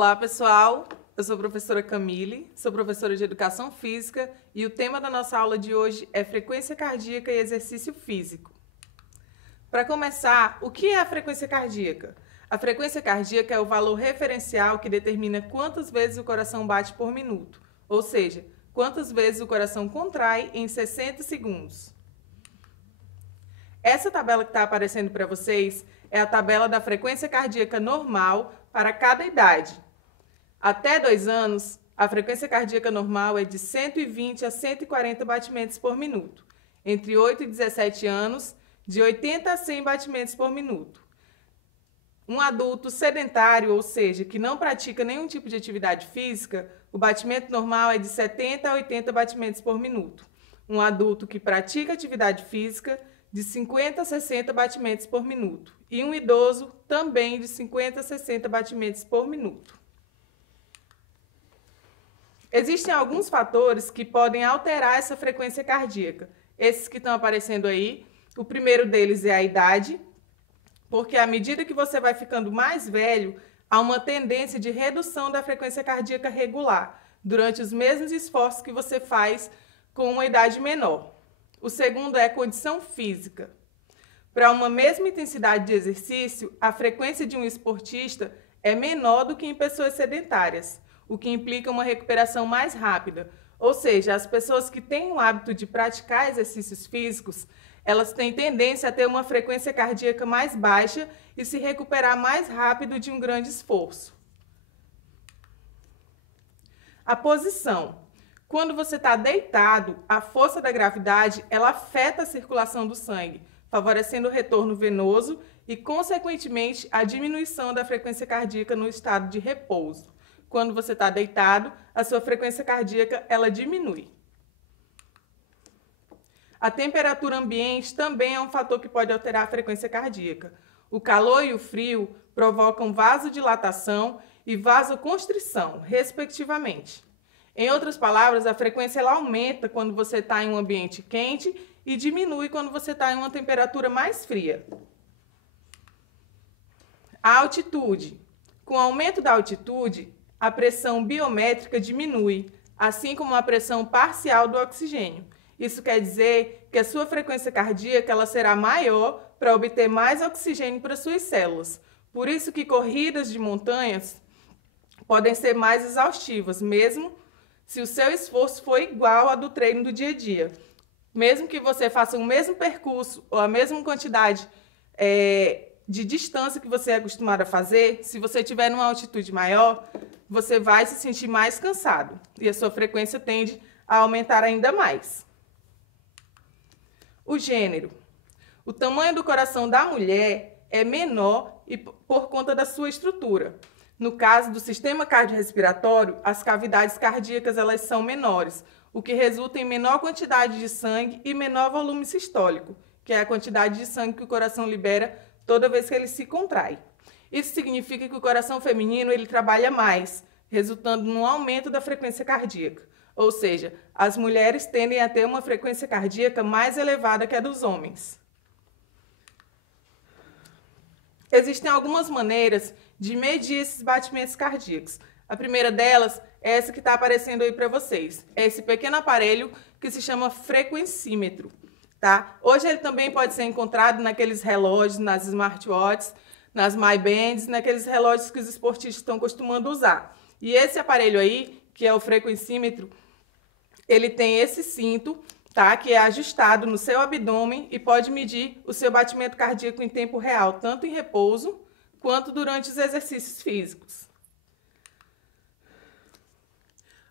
Olá, pessoal! Eu sou a professora Camille, sou professora de Educação Física e o tema da nossa aula de hoje é frequência cardíaca e exercício físico. Para começar, o que é a frequência cardíaca? A frequência cardíaca é o valor referencial que determina quantas vezes o coração bate por minuto, ou seja, quantas vezes o coração contrai em 60 segundos. Essa tabela que está aparecendo para vocês é a tabela da frequência cardíaca normal para cada idade. Até 2 anos, a frequência cardíaca normal é de 120 a 140 batimentos por minuto. Entre 8 e 17 anos, de 80 a 100 batimentos por minuto. Um adulto sedentário, ou seja, que não pratica nenhum tipo de atividade física, o batimento normal é de 70 a 80 batimentos por minuto. Um adulto que pratica atividade física, de 50 a 60 batimentos por minuto. E um idoso, também de 50 a 60 batimentos por minuto. Existem alguns fatores que podem alterar essa frequência cardíaca. Esses que estão aparecendo aí, o primeiro deles é a idade, porque à medida que você vai ficando mais velho, há uma tendência de redução da frequência cardíaca regular, durante os mesmos esforços que você faz com uma idade menor. O segundo é a condição física. Para uma mesma intensidade de exercício, a frequência de um esportista é menor do que em pessoas sedentárias, o que implica uma recuperação mais rápida. Ou seja, as pessoas que têm o hábito de praticar exercícios físicos, elas têm tendência a ter uma frequência cardíaca mais baixa e se recuperar mais rápido de um grande esforço. A posição. Quando você está deitado, a força da gravidade ela afeta a circulação do sangue, favorecendo o retorno venoso e, consequentemente, a diminuição da frequência cardíaca no estado de repouso. Quando você está deitado, a sua frequência cardíaca ela diminui. A temperatura ambiente também é um fator que pode alterar a frequência cardíaca. O calor e o frio provocam vasodilatação e vasoconstrição, respectivamente. Em outras palavras, a frequência ela aumenta quando você está em um ambiente quente e diminui quando você está em uma temperatura mais fria. A altitude. Com o aumento da altitude, a pressão biométrica diminui, assim como a pressão parcial do oxigênio. Isso quer dizer que a sua frequência cardíaca ela será maior para obter mais oxigênio para suas células. Por isso que corridas de montanhas podem ser mais exaustivas, mesmo se o seu esforço for igual ao do treino do dia a dia. Mesmo que você faça o mesmo percurso ou a mesma quantidade de distância que você é acostumado a fazer, se você estiver numa altitude maior, você vai se sentir mais cansado e a sua frequência tende a aumentar ainda mais. O gênero. O tamanho do coração da mulher é menor e por conta da sua estrutura. No caso do sistema cardiorrespiratório, as cavidades cardíacas elas são menores, o que resulta em menor quantidade de sangue e menor volume sistólico, que é a quantidade de sangue que o coração libera toda vez que ele se contrai. Isso significa que o coração feminino ele trabalha mais, resultando num aumento da frequência cardíaca. Ou seja, as mulheres tendem a ter uma frequência cardíaca mais elevada que a dos homens. Existem algumas maneiras de medir esses batimentos cardíacos. A primeira delas é essa que está aparecendo aí para vocês. É esse pequeno aparelho que se chama frequencímetro. Tá? Hoje ele também pode ser encontrado naqueles relógios, nas smartwatches, nas MyBands, naqueles relógios que os esportistas estão costumando usar. E esse aparelho aí, que é o frequencímetro, ele tem esse cinto, tá? Que é ajustado no seu abdômen e pode medir o seu batimento cardíaco em tempo real, tanto em repouso quanto durante os exercícios físicos.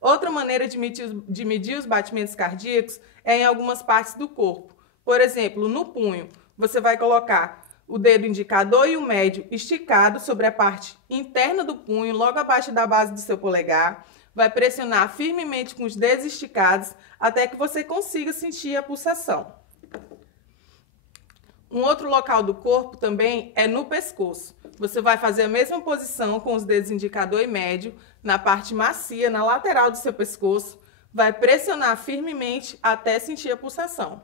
Outra maneira de medir os batimentos cardíacos é em algumas partes do corpo. Por exemplo, no punho, você vai colocar o dedo indicador e o médio esticado sobre a parte interna do punho, logo abaixo da base do seu polegar. Vai pressionar firmemente com os dedos esticados até que você consiga sentir a pulsação. Um outro local do corpo também é no pescoço. Você vai fazer a mesma posição com os dedos indicador e médio na parte macia, na lateral do seu pescoço. Vai pressionar firmemente até sentir a pulsação.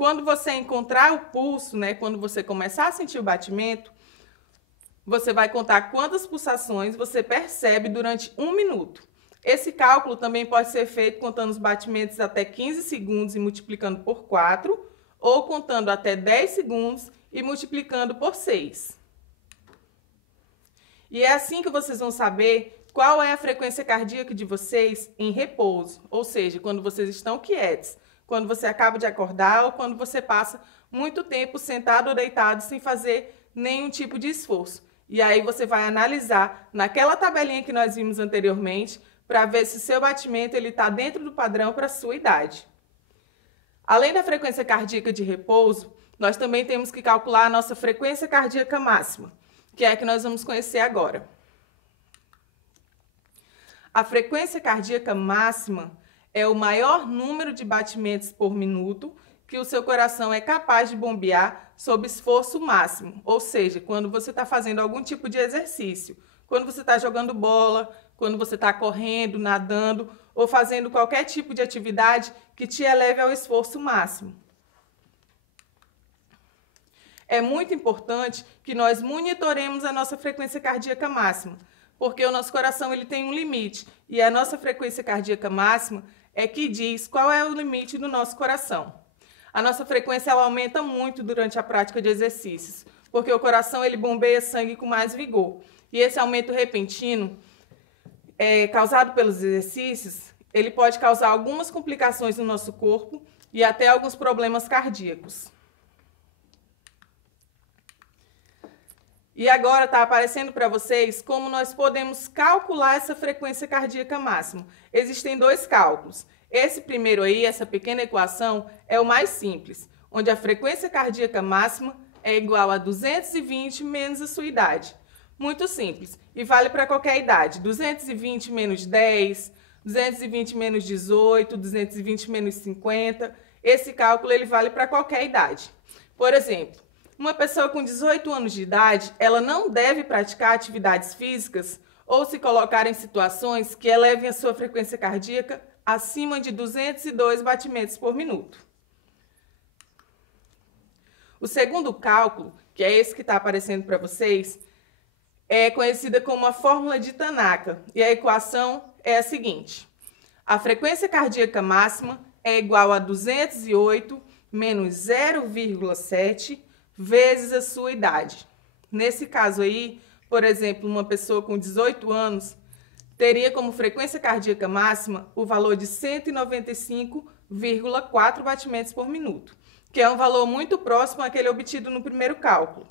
Quando você encontrar o pulso, quando você começar a sentir o batimento, você vai contar quantas pulsações você percebe durante 1 minuto. Esse cálculo também pode ser feito contando os batimentos até 15 segundos e multiplicando por 4, ou contando até 10 segundos e multiplicando por 6. E é assim que vocês vão saber qual é a frequência cardíaca de vocês em repouso, ou seja, quando vocês estão quietos, quando você acaba de acordar ou quando você passa muito tempo sentado ou deitado sem fazer nenhum tipo de esforço. E aí você vai analisar naquela tabelinha que nós vimos anteriormente para ver se o seu batimento está dentro do padrão para a sua idade. Além da frequência cardíaca de repouso, nós também temos que calcular a nossa frequência cardíaca máxima, que é a que nós vamos conhecer agora. A frequência cardíaca máxima é o maior número de batimentos por minuto que o seu coração é capaz de bombear sob esforço máximo, ou seja, quando você está fazendo algum tipo de exercício, quando você está jogando bola, quando você está correndo, nadando ou fazendo qualquer tipo de atividade que te eleve ao esforço máximo. É muito importante que nós monitoremos a nossa frequência cardíaca máxima, porque o nosso coração ele tem um limite e a nossa frequência cardíaca máxima é que diz qual é o limite do nosso coração. A nossa frequência ela aumenta muito durante a prática de exercícios, porque o coração ele bombeia sangue com mais vigor. E esse aumento repentino, causado pelos exercícios, ele pode causar algumas complicações no nosso corpo e até alguns problemas cardíacos. E agora está aparecendo para vocês como nós podemos calcular essa frequência cardíaca máxima. Existem 2 cálculos. Esse primeiro aí, essa pequena equação, é o mais simples, onde a frequência cardíaca máxima é igual a 220 menos a sua idade. Muito simples, e vale para qualquer idade. 220 menos 10, 220 menos 18, 220 menos 50. Esse cálculo ele vale para qualquer idade. Por exemplo, uma pessoa com 18 anos de idade, ela não deve praticar atividades físicas ou se colocar em situações que elevem a sua frequência cardíaca acima de 202 batimentos por minuto. O segundo cálculo, que é esse que está aparecendo para vocês, é conhecida como a fórmula de Tanaka. E a equação é a seguinte: a frequência cardíaca máxima é igual a 208 menos 0,7 vezes a sua idade. Nesse caso aí, por exemplo, uma pessoa com 18 anos teria como frequência cardíaca máxima o valor de 195,4 batimentos por minuto, que é um valor muito próximo àquele obtido no primeiro cálculo.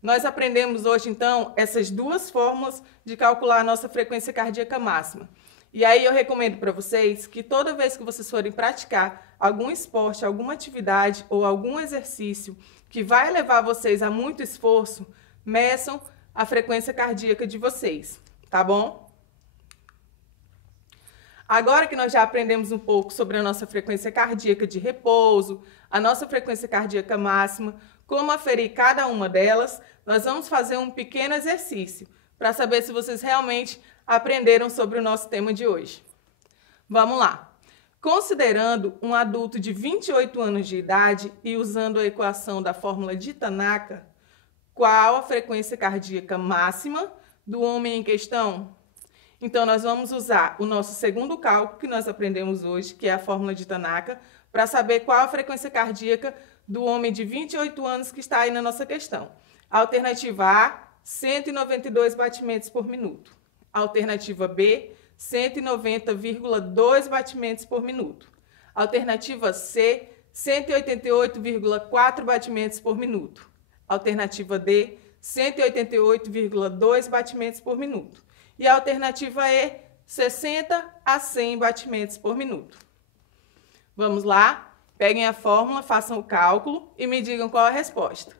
Nós aprendemos hoje, então, essas 2 fórmulas de calcular a nossa frequência cardíaca máxima. E aí eu recomendo para vocês que toda vez que vocês forem praticar algum esporte, alguma atividade ou algum exercício que vai levar vocês a muito esforço, meçam a frequência cardíaca de vocês. Tá bom? Agora que nós já aprendemos um pouco sobre a nossa frequência cardíaca de repouso, a nossa frequência cardíaca máxima, como aferir cada uma delas, nós vamos fazer um pequeno exercício para saber se vocês realmente aprenderam sobre o nosso tema de hoje. Vamos lá! Considerando um adulto de 28 anos de idade e usando a equação da fórmula de Tanaka, qual a frequência cardíaca máxima do homem em questão? Então, nós vamos usar o nosso segundo cálculo que nós aprendemos hoje, que é a fórmula de Tanaka, para saber qual a frequência cardíaca do homem de 28 anos que está aí na nossa questão. Alternativa A, 192 batimentos por minuto. Alternativa B, 190,2 batimentos por minuto. Alternativa C, 188,4 batimentos por minuto. Alternativa D, 188,2 batimentos por minuto. E a alternativa E, 60 a 100 batimentos por minuto. Vamos lá? Peguem a fórmula, façam o cálculo e me digam qual a resposta.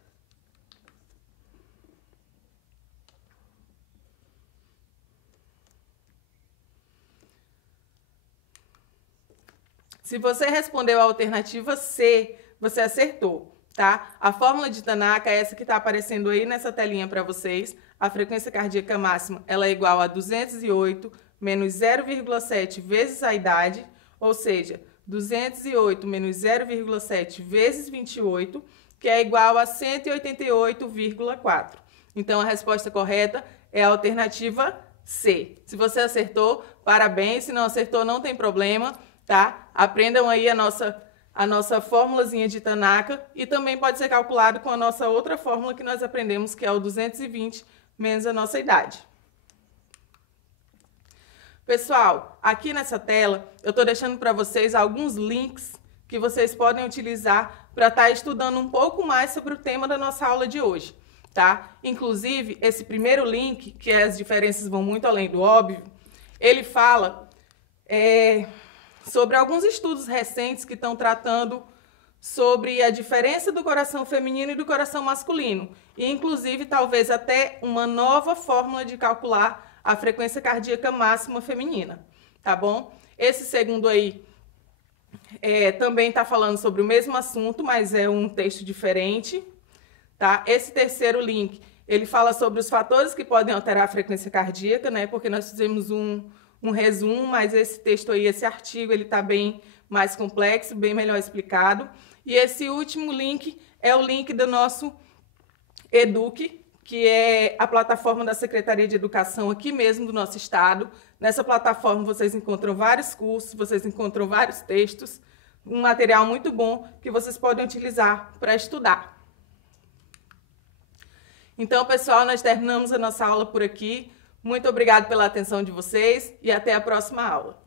Se você respondeu a alternativa C, você acertou, tá? A fórmula de Tanaka é essa que está aparecendo aí nessa telinha para vocês. A frequência cardíaca máxima ela é igual a 208 menos 0,7 vezes a idade, ou seja, 208 menos 0,7 vezes 28, que é igual a 188,4. Então, a resposta correta é a alternativa C. Se você acertou, parabéns. Se não acertou, não tem problema, tá? Aprendam aí a nossa formulazinha de Tanaka e também pode ser calculado com a nossa outra fórmula que nós aprendemos, que é o 220 menos a nossa idade. Pessoal, aqui nessa tela eu estou deixando para vocês alguns links que vocês podem utilizar para estar estudando um pouco mais sobre o tema da nossa aula de hoje, tá? Inclusive, esse primeiro link, que as diferenças vão muito além do óbvio, ele fala sobre alguns estudos recentes que estão tratando sobre a diferença do coração feminino e do coração masculino, e inclusive talvez até uma nova fórmula de calcular a frequência cardíaca máxima feminina, tá bom? Esse segundo aí também está falando sobre o mesmo assunto, mas é um texto diferente, tá? Esse terceiro link, ele fala sobre os fatores que podem alterar a frequência cardíaca, né? Porque nós fizemos um resumo, mas esse texto aí, esse artigo, ele está bem mais complexo, bem melhor explicado. E esse último link é o link do nosso Eduque, que é a plataforma da Secretaria de Educação aqui mesmo do nosso estado. Nessa plataforma vocês encontram vários cursos, vocês encontram vários textos, um material muito bom que vocês podem utilizar para estudar. Então, pessoal, nós terminamos a nossa aula por aqui. Muito obrigada pela atenção de vocês e até a próxima aula.